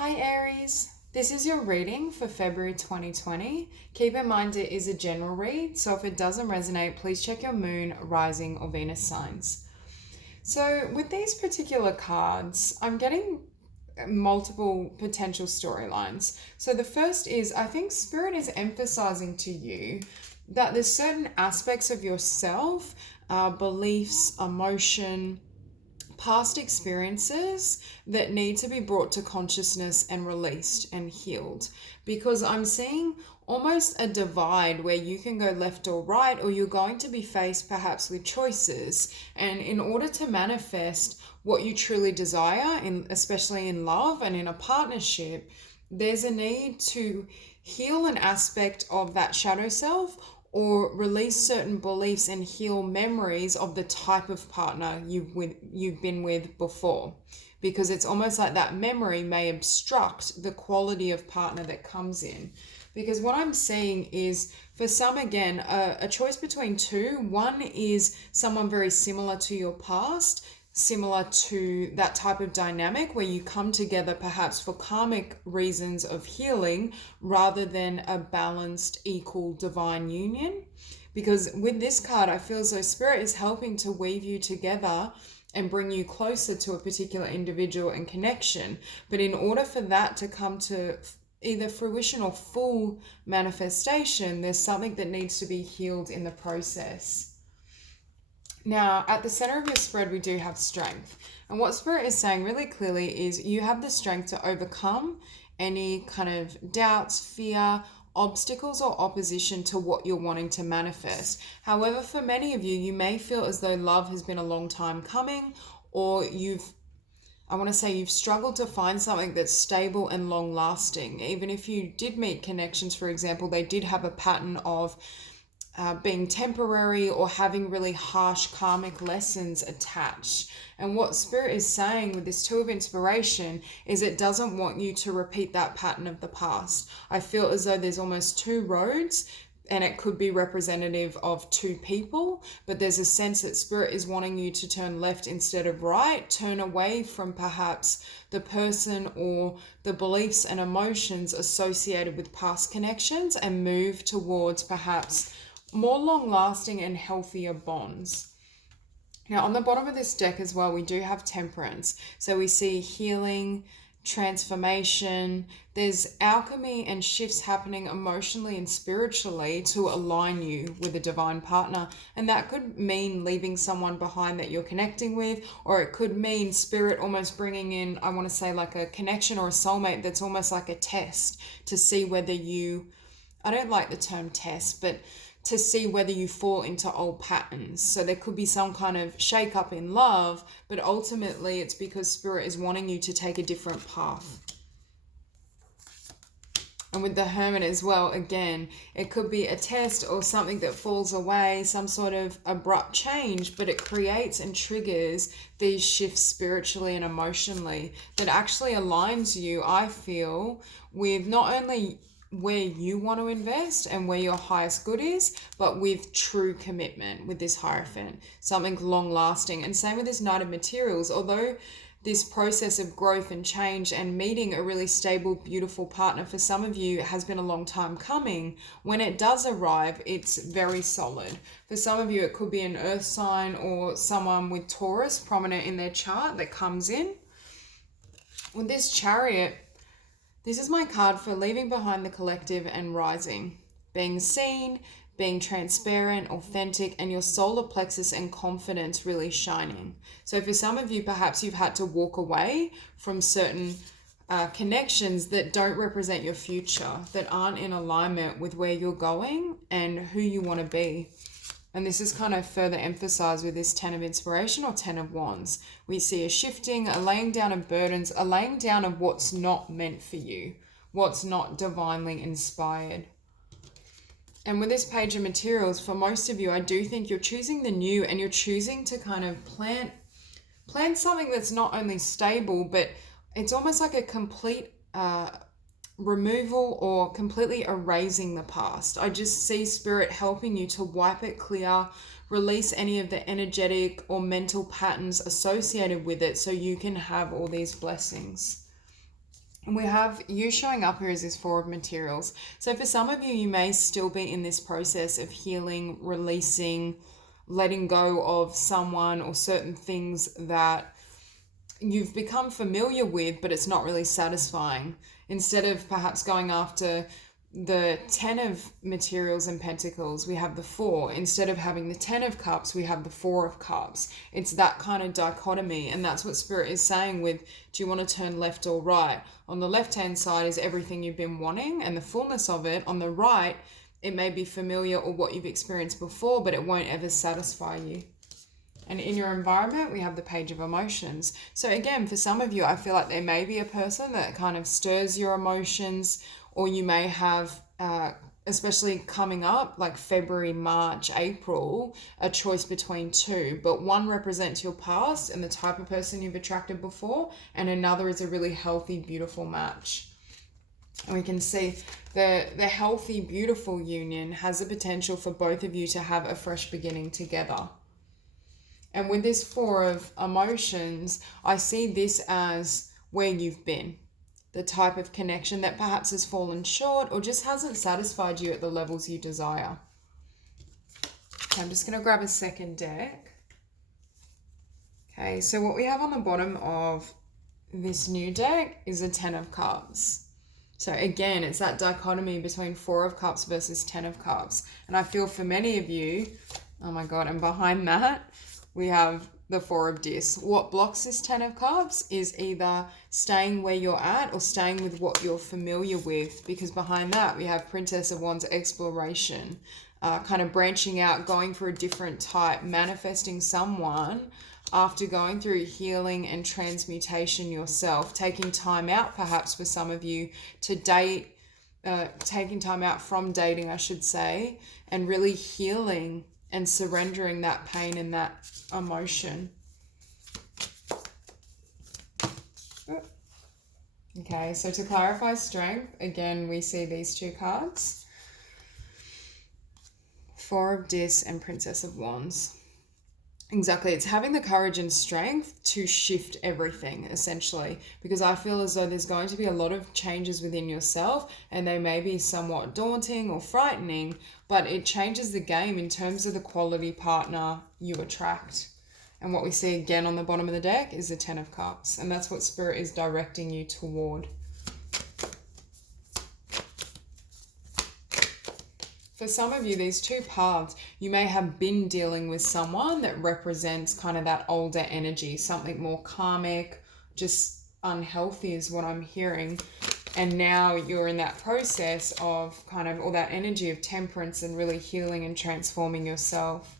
Hi Aries, this is your reading for February 2020. Keep in mind it is a general read, so if it doesn't resonate, please check your moon, rising, or Venus signs. So with these particular cards, I'm getting multiple potential storylines. So the first is, I think Spirit is emphasizing to you that there's certain aspects of yourself, beliefs, emotion, past experiences that need to be brought to consciousness and released and healed, because I'm seeing almost a divide where you can go left or right, or you're going to be faced perhaps with choices. And in order to manifest what you truly desire, especially in love and in a partnership, there's a need to heal an aspect of that shadow self, or release certain beliefs and heal memories of the type of partner you've been with before, because it's almost like that memory may obstruct the quality of partner that comes in. Because what I'm seeing is, for some, again, a choice between two. One is someone very similar to your past, similar to that type of dynamic where you come together perhaps for karmic reasons of healing rather than a balanced, equal, divine union. Because with this card, I feel as though Spirit is helping to weave you together and bring you closer to a particular individual and connection. But in order for that to come to either fruition or full manifestation, there's something that needs to be healed in the process. Now, at the center of your spread, we do have strength. And what Spirit is saying really clearly is you have the strength to overcome any kind of doubts, fear, obstacles, or opposition to what you're wanting to manifest. However, for many of you, you may feel as though love has been a long time coming, or you've struggled to find something that's stable and long lasting. Even if you did meet connections, for example, they did have a pattern of being temporary or having really harsh karmic lessons attached. And what Spirit is saying with this Two of Inspiration is it doesn't want you to repeat that pattern of the past. I feel as though there's almost two roads, and it could be representative of two people, but there's a sense that Spirit is wanting you to turn left instead of right, turn away from perhaps the person or the beliefs and emotions associated with past connections, and move towards perhaps more long-lasting and healthier bonds. Now, on the bottom of this deck as well, we do have Temperance. So we see healing, transformation. There's alchemy and shifts happening emotionally and spiritually to align you with a divine partner. And that could mean leaving someone behind that you're connecting with, or it could mean Spirit almost bringing in, I want to say, like a connection or a soulmate that's almost like a test to see whether you, I don't like the term test, but to see whether you fall into old patterns. So there could be some kind of shake up in love, but ultimately it's because Spirit is wanting you to take a different path. And with the Hermit as well, again, it could be a test or something that falls away, some sort of abrupt change, but it creates and triggers these shifts spiritually and emotionally that actually aligns you, I feel, with not only where you want to invest and where your highest good is, but with true commitment with this Hierophant, something long lasting. And same with this Knight of Materials. Although this process of growth and change and meeting a really stable, beautiful partner for some of you has been a long time coming, when it does arrive, it's very solid. For some of you, it could be an earth sign or someone with Taurus prominent in their chart that comes in. With this Chariot, this is my card for leaving behind the collective and rising, being seen, being transparent, authentic, and your solar plexus and confidence really shining. So for some of you, perhaps you've had to walk away from certain connections that don't represent your future, that aren't in alignment with where you're going and who you want to be. And this is kind of further emphasized with this 10 of Inspiration or 10 of Wands. We see a shifting, a laying down of burdens, a laying down of what's not meant for you, what's not divinely inspired. And with this Page of Materials, for most of you, I do think you're choosing the new, and you're choosing to kind of plant something that's not only stable, but it's almost like a complete removal or completely erasing the past. I just see Spirit helping you to wipe it clear, release any of the energetic or mental patterns associated with it so you can have all these blessings. And we have you showing up here as this Four of Materials. So for some of you, you may still be in this process of healing, releasing, letting go of someone or certain things that you've become familiar with, but it's not really satisfying. Instead of perhaps going after the 10 of materials and pentacles, we have the 4. Instead of having the 10 of cups, we have the 4 of cups. It's that kind of dichotomy, and that's what Spirit is saying with, do you want to turn left or right? On the left hand side is everything you've been wanting and the fullness of it. On the right, it may be familiar or what you've experienced before, but it won't ever satisfy you. And in your environment, we have the Page of Emotions. So again, for some of you, I feel like there may be a person that kind of stirs your emotions, or you may have, especially coming up, like February, March, April, a choice between two. But one represents your past and the type of person you've attracted before, and another is a really healthy, beautiful match. And we can see the healthy, beautiful union has the potential for both of you to have a fresh beginning together. And with this 4 of emotions, I see this as where you've been, the type of connection that perhaps has fallen short or just hasn't satisfied you at the levels you desire. Okay, I'm just going to grab a second deck. Okay, so what we have on the bottom of this new deck is a 10 of Cups. So again, it's that dichotomy between 4 of Cups versus 10 of Cups. And I feel for many of you, oh my God, and behind that, we have the 4 of Dis. What blocks this 10 of Cups is either staying where you're at or staying with what you're familiar with, because behind that we have Princess of Wands, exploration, kind of branching out, going for a different type, manifesting someone after going through healing and transmutation yourself, taking time out perhaps for some of you to date, taking time out from dating, I should say, and really healing and surrendering that pain and that emotion. Okay, so to clarify strength, again, we see these two cards. 4 of Dis and Princess of Wands. Exactly, it's having the courage and strength to shift everything, essentially, because I feel as though there's going to be a lot of changes within yourself, and they may be somewhat daunting or frightening, but it changes the game in terms of the quality partner you attract. And what we see again on the bottom of the deck is the 10 of Cups, and that's what Spirit is directing you toward. For some of you, these two paths, you may have been dealing with someone that represents kind of that older energy, something more karmic, just unhealthy is what I'm hearing. And now you're in that process of kind of all that energy of temperance and really healing and transforming yourself.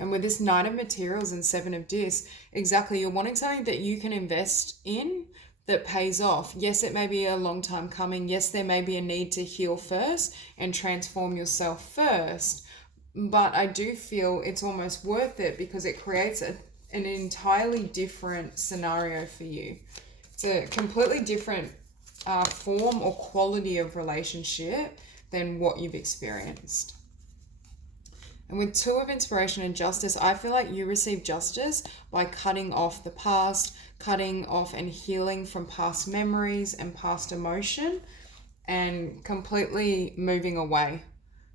And with this Knight of Materials and 7 of Dis, exactly, you're wanting something that you can invest in that pays off. Yes, it may be a long time coming. Yes, there may be a need to heal first and transform yourself first. But I do feel it's almost worth it because it creates an entirely different scenario for you. It's a completely different form or quality of relationship than what you've experienced. And with 2 of Inspiration and Justice, I feel like you receive justice by cutting off the past, cutting off and healing from past memories and past emotion, and completely moving away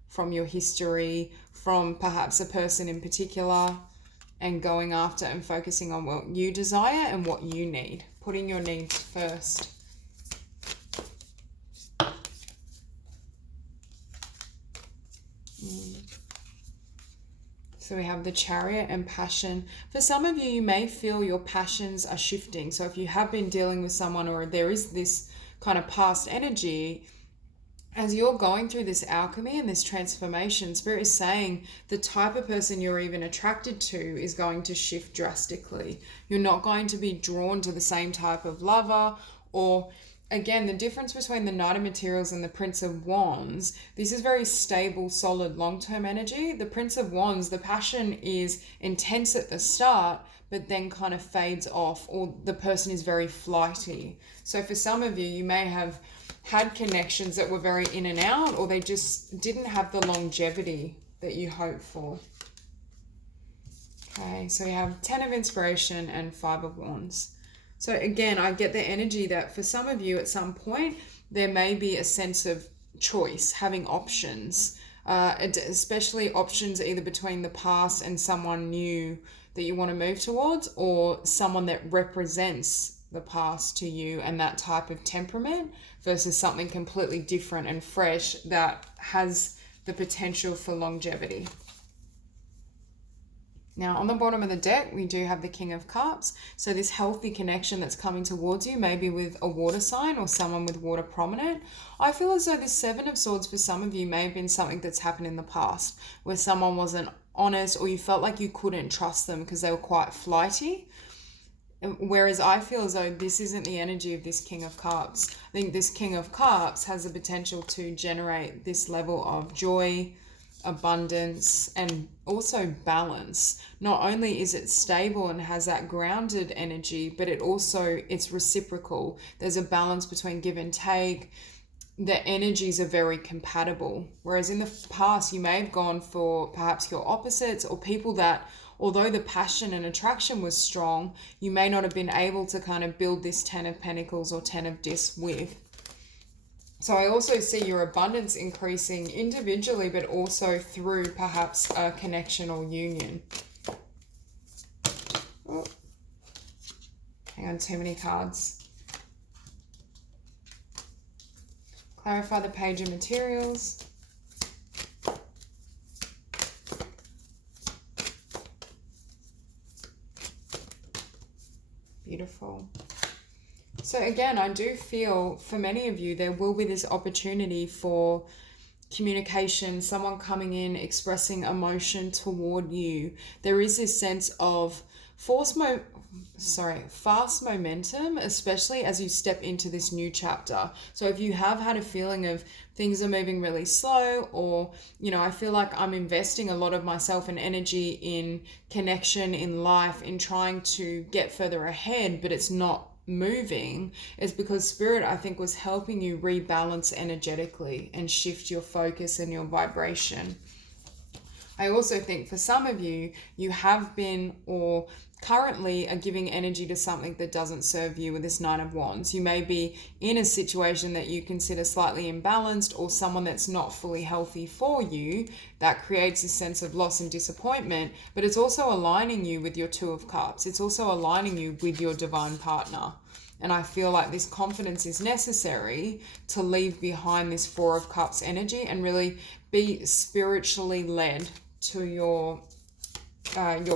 from your history, from perhaps a person in particular, and going after and focusing on what you desire and what you need, putting your needs first. So we have the Chariot and Passion. For some of you, you may feel your passions are shifting. So if you have been dealing with someone or there is this kind of past energy, as you're going through this alchemy and this transformation, Spirit is saying the type of person you're even attracted to is going to shift drastically. You're not going to be drawn to the same type of lover, or again, the difference between the Knight of Materials and the Prince of Wands, this is very stable, solid, long-term energy. The Prince of Wands, the passion is intense at the start, but then kind of fades off, or the person is very flighty. So for some of you, you may have had connections that were very in and out, or they just didn't have the longevity that you hope for. Okay, so we have 10 of Inspiration and 5 of Wands. So again, I get the energy that for some of you at some point, there may be a sense of choice, having options, especially options either between the past and someone new that you want to move towards, or someone that represents the past to you and that type of temperament versus something completely different and fresh that has the potential for longevity. Now, on the bottom of the deck, we do have the King of Cups. So this healthy connection that's coming towards you, maybe with a water sign or someone with water prominent. I feel as though this Seven of Swords for some of you may have been something that's happened in the past, where someone wasn't honest or you felt like you couldn't trust them because they were quite flighty. Whereas I feel as though this isn't the energy of this King of Cups. I think this King of Cups has the potential to generate this level of joy, abundance, and also balance. Not only is it stable and has that grounded energy, but it's reciprocal. There's a balance between give and take. The energies are very compatible. Whereas in the past, you may have gone for perhaps your opposites or people that, although the passion and attraction was strong, you may not have been able to kind of build this 10 of Pentacles or 10 of Discs with. So I also see your abundance increasing individually, but also through perhaps a connection or union. Oh, hang on, too many cards. Clarify the Page of Materials. Beautiful. So again, I do feel for many of you, there will be this opportunity for communication, someone coming in, expressing emotion toward you. There is this sense of fast momentum, especially as you step into this new chapter. So if you have had a feeling of things are moving really slow, or, I feel like I'm investing a lot of myself and energy in connection, in life, in trying to get further ahead, but it's not moving, is because Spirit, I think, was helping you rebalance energetically and shift your focus and your vibration. I also think for some of you, you have been or currently are giving energy to something that doesn't serve you with this Nine of Wands. You may be in a situation that you consider slightly imbalanced, or someone that's not fully healthy for you, that creates a sense of loss and disappointment, but it's also aligning you with your Two of Cups. It's also aligning you with your divine partner. And I feel like this confidence is necessary to leave behind this Four of Cups energy and really be spiritually led to your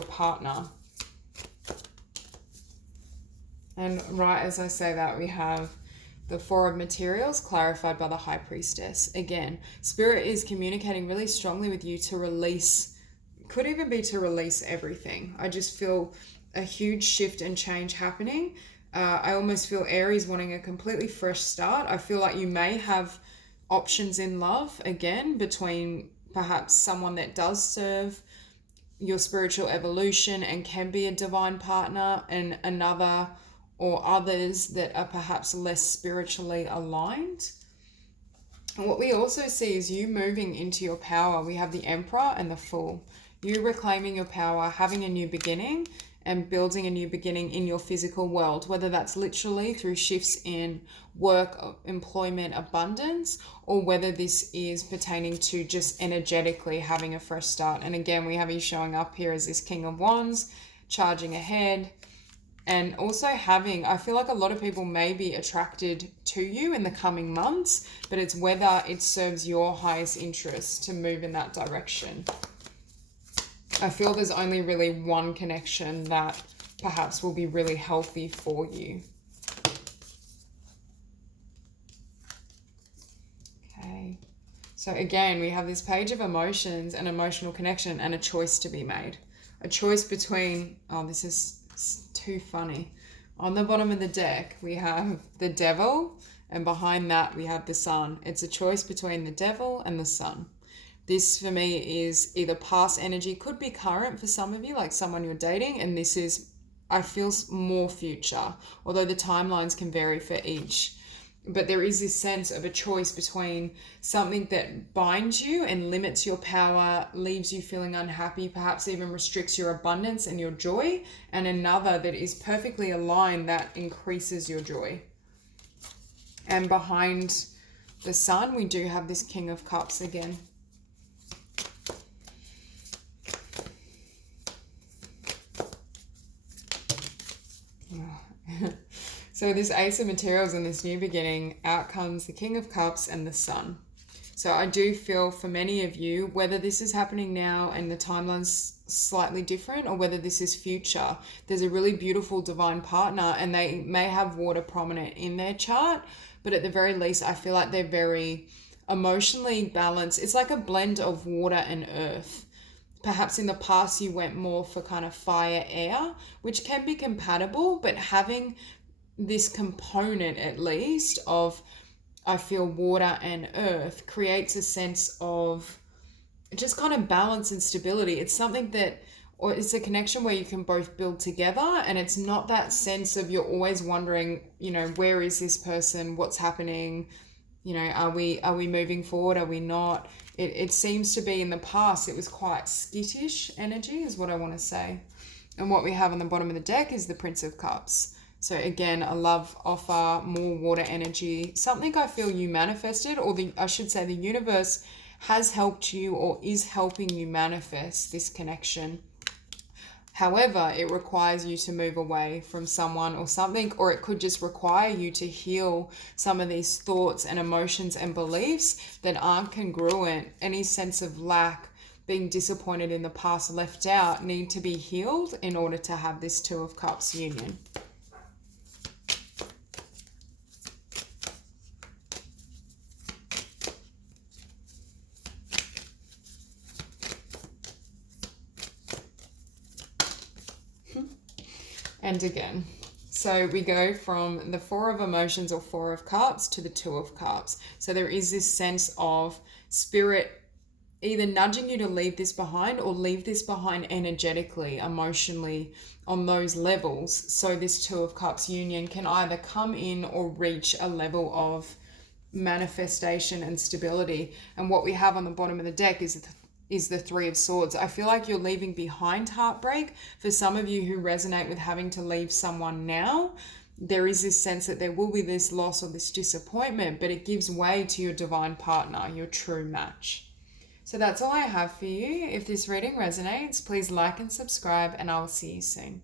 partner. And right as I say that, we have the Four of Materials clarified by the High Priestess. Again, Spirit is communicating really strongly with you to release, could even be to release everything. I just feel a huge shift and change happening. I almost feel Aries wanting a completely fresh start. I feel like you may have options in love, again, between perhaps someone that does serve your spiritual evolution and can be a divine partner, and another or others that are perhaps less spiritually aligned. And what we also see is you moving into your power. We have the Emperor and the Fool. You reclaiming your power, having a new beginning, and building a new beginning in your physical world, whether that's literally through shifts in work, employment, abundance, or whether this is pertaining to just energetically having a fresh start. And again, we have you showing up here as this King of Wands, charging ahead, and also having, I feel like a lot of people may be attracted to you in the coming months, but it's whether it serves your highest interest to move in that direction. I feel there's only really one connection that perhaps will be really healthy for you. Okay. So again, we have this Page of Emotions and emotional connection and a choice to be made. A choice between, oh, this is too funny. On the bottom of the deck, we have the Devil, and behind that we have the Sun. It's a choice between the Devil and the Sun. This for me is either past energy, could be current for some of you, like someone you're dating, and this is, I feel, more future, although the timelines can vary for each. But there is this sense of a choice between something that binds you and limits your power, leaves you feeling unhappy, perhaps even restricts your abundance and your joy, and another that is perfectly aligned that increases your joy. And behind the Sun, we do have this King of Cups again. So this Ace of Materials and this new beginning, out comes the King of Cups and the Sun. So I do feel for many of you, whether this is happening now and the timeline's slightly different, or whether this is future, there's a really beautiful divine partner and they may have water prominent in their chart, but at the very least, I feel like they're very emotionally balanced. It's like a blend of water and earth. Perhaps in the past you went more for kind of fire, air, which can be compatible, but having this component at least of, I feel, water and earth creates a sense of just kind of balance and stability. It's something that, or it's a connection where you can both build together, and it's not that sense of you're always wondering, you know, where is this person, what's happening, you know, are we moving forward, are we not? It seems to be in the past it was quite skittish energy is what I want to say. And what we have on the bottom of the deck is the Prince of Cups. So again, a love offer, more water energy, something I feel you manifested, or I should say the universe has helped you or is helping you manifest this connection. However, it requires you to move away from someone or something, or it could just require you to heal some of these thoughts and emotions and beliefs that aren't congruent. Any sense of lack, being disappointed in the past, left out, need to be healed in order to have this Two of Cups union. And again, so we go from the Four of Emotions or Four of Cups to the Two of Cups. So there is this sense of spirit either nudging you to leave this behind or leave this behind energetically, emotionally, on those levels. So this Two of Cups union can either come in or reach a level of manifestation and stability. And what we have on the bottom of the deck is the Three of Swords. I feel like you're leaving behind heartbreak. For some of you who resonate with having to leave someone now, there is this sense that there will be this loss or this disappointment, but it gives way to your divine partner, your true match. So that's all I have for you. If this reading resonates, please like and subscribe, and I will see you soon.